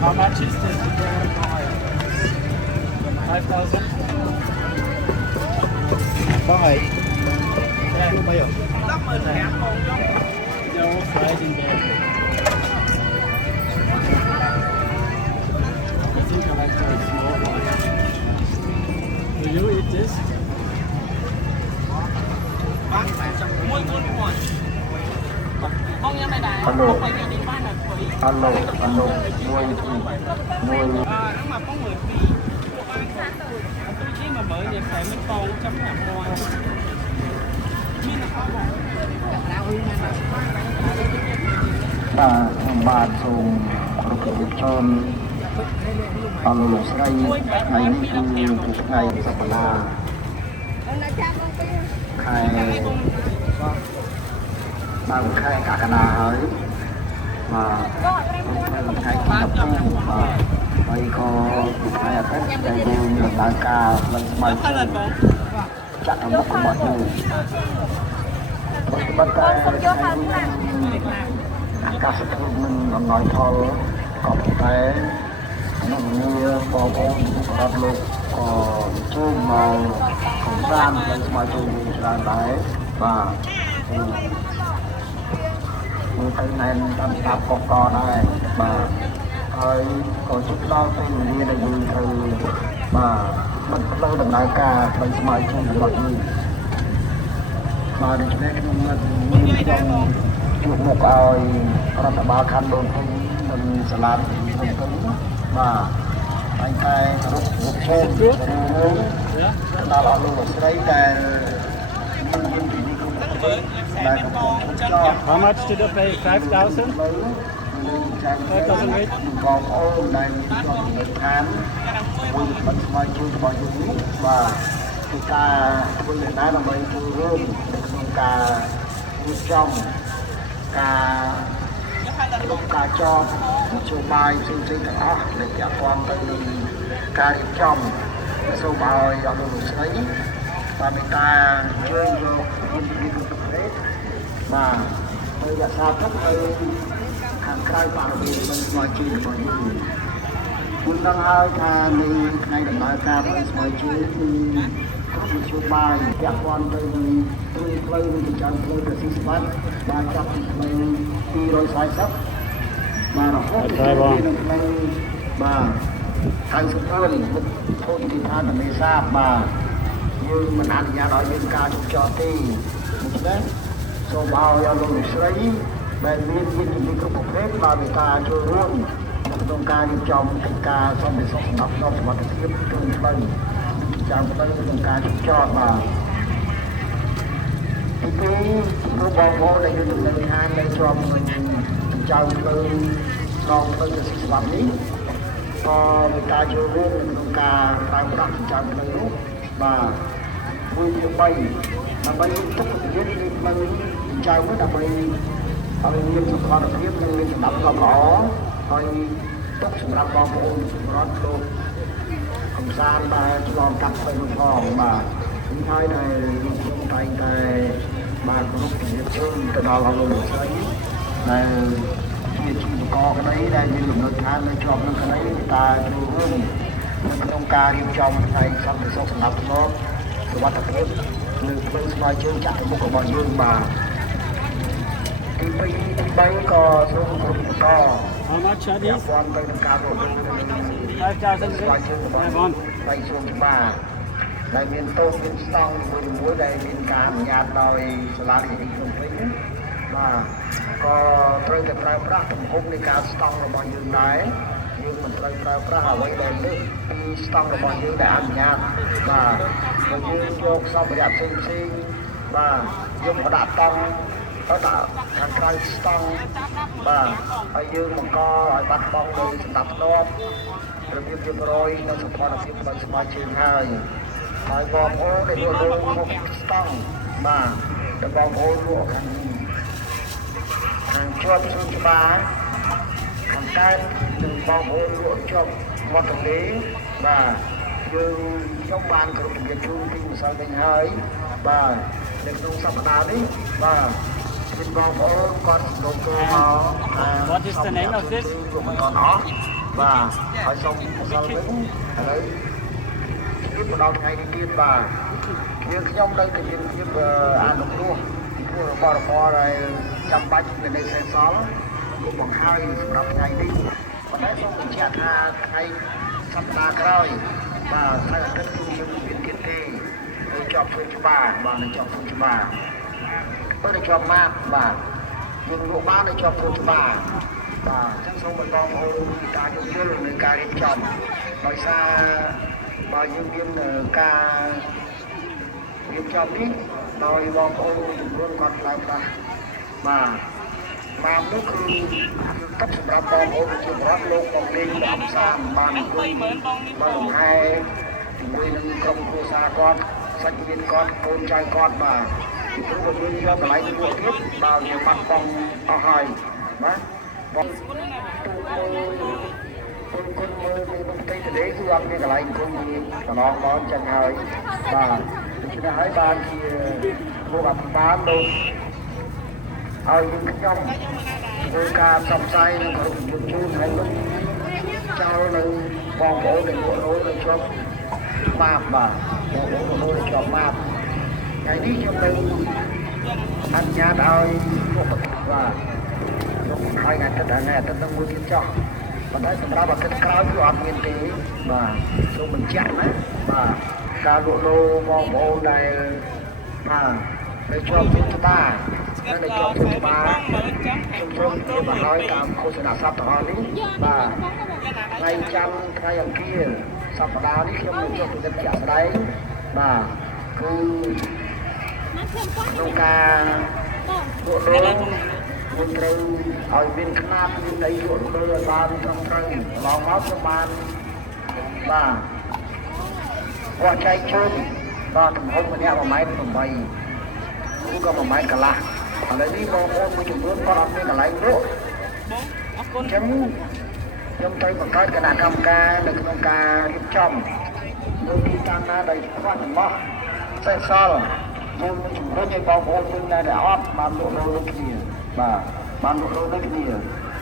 How much is this? 5,000. Bye. Yeah. Bao nhiêu? They're all fried in there. I think I like the small one. Will you eat this? Alo. Alo. Alo. Nuôi. Nuôi. Mà có người phi. Tôi chỉ mà bởi vậy phải mới con chấm hạt hoa. Bà dùng được trơn alo sấy ngày như ngày sắp là khai ba khai cả na hơi mà khai tập trung mà bây có khai là cách đầy đủ như là ca lần mai chắc là mất của mọi người bắt tay ca sẽ mình nói thôi có thể nó như có đặt lục có chung màu không gian lên ngoài chung là đấy và như thế này đang tập con này mà ơi có chút lo tình đi đây đi từ mà mình lâu đằng đại ca bên ngoài chung là mọi người mà để cho nên mình trong chuột một ơi nó là ba khăn đồn mình sẽ làm mình cứng mà anh ta rút trên nó là luôn một cái đấy How much did they pay? 5,000? 5,000 còn ô này còn một tháng mình mà chưa bao nhiêu và chúng ta vấn đề đó là mình chưa luôn cả trong cả cho bài xin cả để trả quan tới cả trong số bài ở đường sấy và người ta chơi vô mà bây giờ sao thấp hơi hàng khai bảo vệ mình ngoài chơi được bao nhiêu mình đang hai thà mình ngày được nói ra mình ngoài chơi có một số bài trả quan tới tôi play mình chẳng play được xin bắt bài chấp mình đi rồi sai sắp mà nó không thể mà thành sự ơn thôi thì tha là mới ra mà như mình ăn nhà đó những ca chụp cho thì đấy số bao giờ luôn sấy bên viên có một phép mà người ta chưa luôn trong ca đi trong cái ca xong rồi xong đọc xong mà cái tiếp tương mình trong cái trong ca chụp cho mà cái bao vô đây được lần hai đây cho mình trong cái con cái sinh hoạt lý người ta chưa luôn người ta phải đặt trong cái lúc mà vui như bay mà bay tất cả những cái mình trai mới là bay nguyên thực khó được biết nên mình đọc không có thôi tất sự làm con ôn rót luôn không gian mà cho cắt phải một vòng mà những cái này trong tay này mà có lúc thì thương từ đó là luôn thấy này khi có cái đấy đây như người ta nên cho cái đấy người ta chưa hơn trong ca đi trong tay xong rồi sau thành lập nó rồi bắt đầu mình ngoài chơi chặt một cái bọn dương mà cái bay có số một to How much are these? quan tay ca rồi 5,000 ngoài chơi của bọn bay xuống mà đây miền tô miền sông miền đây miền cam nhạt đòi lá thì không thấy mà có tôi cái tráiប្រាcũng không đi cá sông là bao nhiêu đấy nhưng mình tráiប្រាở đây đây nước sông là bao nhiêu đã ăn nhạt và như vô xong rồi đặt xin បាទយើងក៏ដាក់តង់ទៅដាក់ខាងក្រៅស្តង់បាទហើយយើងបង្កឲ្យបាត់បង់ដោយសម្ដាប់ធ្នាប់របៀបរៀបរយនិងសុខភាពដោយស្មារតីជើងហើយបងប្អូនដែលលក់ដូរមុខស្តង់បាទដល់បងប្អូនលក់ខាងជាប់សួនច្បារខាងកើតនិងបងប្អូនលក់ជាប់វត្តទលេបាទយើងខ្ញុំបានគ្រប់ជំរាបជូនពីម្សិលមិញហើយបាទនៅក្នុងសប្តាហ៍នេះបាទពីបងប្អូនគាត់លោកចូលមក What is the name of this គាត់អស់បាទហើយសូមម្សិលមិញឥឡូវពីម្ដងថ្ងៃនេះទៀតបាទខ្ញុំនៅតែមានភាពអនុគ្រោះពីព្រោះរបស់របរដែលចាំបាច់នៅសេសសល់គឺបង្ហើយសម្រាប់ថ្ងៃនេះប៉ុន្តែសូមបញ្ជាក់ថាថ្ងៃសប្តាហ៍ក្រោយបាទថ្ងៃអាទិត្យគឺយើងមានទៀតទេនៅជាប់សួនច្បារបាទនៅជាប់សួនច្បារបើនៅជាប់ម៉ាប់បាទយើងលក់បាននៅជាប់សួនច្បារបាទអញ្ចឹងសូមបន្តបងប្អូនការយោគយល់និងការរៀបចំដោយសារបាទយើងមានការរៀបចំនេះដោយបងប្អូនចំនួនគាត់ឡើងខ្លះបាទមកនោះគឺទឹកសម្រាប់បងប្អូនជាប្រវត្តិលោកបងលេងអំសានបានជួយបានលំហែជាមួយនឹងក្រុមគ្រួសារគាត់សាច់ញាតិគាត់កូនចៅគាត់បាទពីព្រោះបើយើងយកកន្លែងមួយទៀតបើយើងបាត់បង់អស់ហើយណាបងគុណមើលពីបន្តិចទៅគឺអត់មានកន្លែងគុណកន្លងមកចឹងហើយបាទដូច្នេះហើយបានជាលោកអភិបាលលោកឲ្យយើងខ្ញុំធ្វើការផ្សព្វផ្សាយនិងគ្រប់ជំរាបជូនឲ្យលោកចោលនៅបងប្អូនដែលលក់ដូរនៅជាប់ម៉ាប់បាទបងប្អូនលក់ដូរនៅជាប់ម៉ាប់ថ្ងៃនេះខ្ញុំនៅអនុញ្ញាតឲ្យពួកបាទលោកឲ្យថ្ងៃទឹកថ្ងៃអាទិត្យនឹងមួយទៀតចោះប៉ុន្តែសម្រាប់អាទិត្យក្រោយគឺអត់មានទេបាទសូមបញ្ជាក់ណាបាទការលក់ដូរបងប្អូនដែលបាទនៅជាប់សួនច្បារនៅជាប់សួនច្បារខ្ញុំសូមជម្រាបឲ្យតាមឃោសនាសព្ទទាំងអស់នេះបាទថ្ងៃច័ន្ទថ្ងៃអង្គារសប្តាហ៍នេះខ្ញុំនឹងចុះពិនិត្យជាក់ស្ដែងបាទគឺក្នុងការលក់ដូរមិនត្រូវឲ្យមានខ្នាតមានដីលក់ដូរឲ្យបានត្រឹមត្រូវឡងមកខ្ញុំបានបាទគាត់ចែកជើងបាទទំហំម្នាក់1.8 ម៉ែត្រគឺក៏1.5 ម៉ែត្រឥឡូវនេះបងប្អូនមួយចំនួនគាត់អត់មានកន្លែងលក់អរគុណអញ្ចឹងខ្ញុំត្រូវបង្កើតគណៈកម្មការនៅក្នុងការរៀបចំនៅទីតាំងណាដែលខ្វះចំបោះសេសសល់យើងនឹងជំរុញឲ្យបងប្អូនយើងដែលអត់បានលក់ដូរដូចគ្នាបាទបានលក់ដូរដូចគ្នា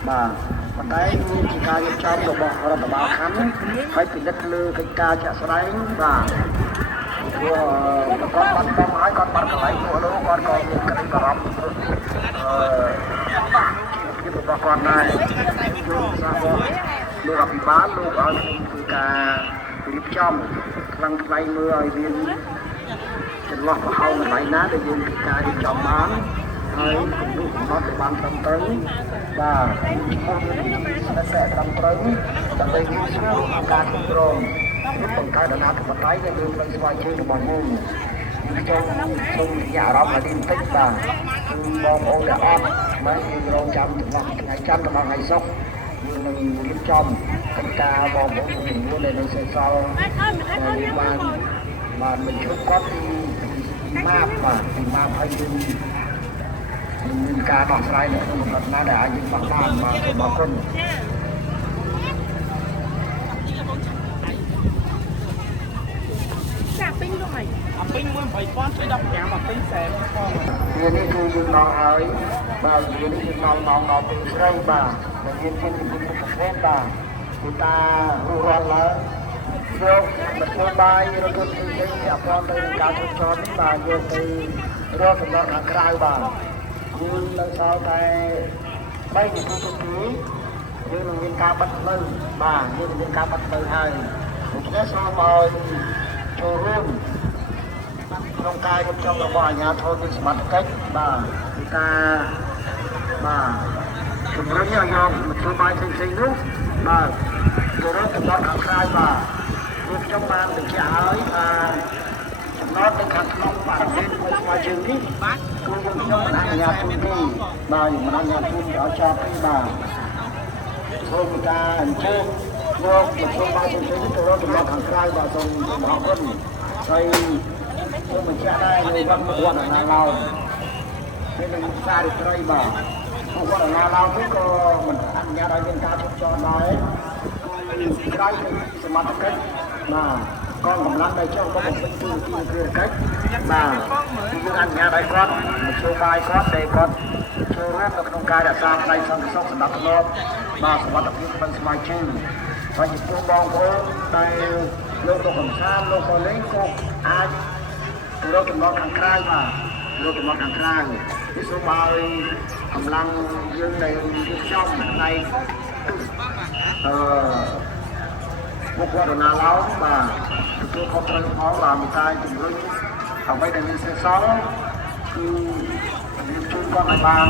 បាទប៉ុន្តែវាជាការរៀបចំរបស់រដ្ឋបាលខណ្ឌហើយពិនិត្យលើកិច្ចការជាក់ស្ដែងបាទព្រោះគាត់បាត់បង់ហើយគាត់បាត់កន្លែងលក់ដូរគាត់ក៏មានក្តីបារម្ភពីជីវភាពរបស់គាត់ដែរលោកសាស្ត្រលោកអភិបាលលោកឲ្យធ្វើការរៀបចំខ្លាំងថ្លៃមើលឲ្យមានចន្លោះប្រហោងកន្លែងណាដែលយើងធ្វើការរៀបចំបានហើយគំនិតកំណត់ឲ្យបានត្រឹមត្រូវបាទឈ្មោះស្ថិតតែត្រឹមត្រូវដើម្បីងាយស្រួលក្នុងការគ្រប់គ្រងបង្កើតអនាធិបតេយ្យនៅលើផ្លូវស្វែងជើងរបស់យើងខ្ញុំសូមនិយាយអារម្មណ៍ឲ្យបន្តិចបាទគឺបងប្អូនដែលអត់មកយើងរងចាំថ្ងៃច័ន្ទដល់ថ្ងៃសុក្រយើងនឹងរៀបចំកិច្ចការបងប្អូនជំនួសដែលនៅសេសសល់ដែលបានបញ្ជូនគាត់ពីម៉ាប់បាទពីម៉ាប់ឲ្យយើងមានការដោះស្រាយនៅក្នុងកំណត់ណាដែលអាចយើងបានបាទសូមអរគុណចាពេញលោកហើយអាពេញ18000ទៅ15អាពេញ100,000ផងវានេះគឺយើងដល់ហើយបាទវានេះយើងដល់ពេលស្រីបាទដែលយើងជាទីប្រភេទបាទគឺតារស់រាល់ឡើងយកមធ្យោបាយរត់ទៅចេញអពតទៅការធ្វើចរនេះបាទយកទៅរកសម្រាប់ខាងក្រៅបាទយើងនៅសល់តែ3នាទីទៀតយើងនឹងមានការបិទផ្លូវបាទយើងមានការបិទផ្លូវហើយដូច្នេះសូមឲ្យចូលរួមក្នុងការរៀបចំរបស់អាជ្ញាធរមានសមត្ថកិច្ចបាទពីការបាទជំរុញឲ្យយកមធ្យោបាយផ្សេងៗនោះបាទទៅរកកំណត់ខាងក្រៅបាទខ្ញុំបានបញ្ជាក់ហើយថាចំណ ណត់នៅខាងក្នុងបរិវេណមួយស្មើជើងនេះគឺយើងខ្ញុំមិនអនុញ្ញាតជូនទេបាទមិនអនុញ្ញាតជូនឲ្យចោលទេបាទសូមការអញ្ជើញលោកមកចូលមកជើងនេះទៅរកចំណុចខាងក្រៅបាទសូមអរគុណហើយសូមបញ្ជាក់ដែរនៅវត្តអាណាឡោមនេះនឹងសាររីត្រីបាទវត្តអាណាឡោមនេះក៏មិនអនុញ្ញាតឲ្យមានការឈប់ចោលដែរគឺក្រៅពីសមត្ថកិច្ចបាទកងកម្លាំងដែលចុះមកបំពេញទូនាទីគ្រាកិច្ចបាទយើងអនុញ្ញាតឲ្យគាត់មកជួយបាយគាត់ដែលគាត់ចូលរួមនៅក្នុងការរក្សាផ្នែកសន្តិសុខសម្រាប់ធ្នាប់បាទសុវត្ថិភាពមិនស្មើជើងហើយចំពោះបងប្អូនដែលលោកទៅកំសាន្តលោកទៅលេងក៏អាចទៅរកចំណតខាងក្រៅបាទរកចំណតខាងក្រៅនេះសូមឲ្យកម្លាំងយើងដែលរៀបចំផ្នែកមុខវត្តណាឡោមបាទទទួលខុសត្រូវផងបាទមានការជំរុញអ្វីដែលមានសេសសល់គឺរៀបជូនគាត់ឲ្យបាន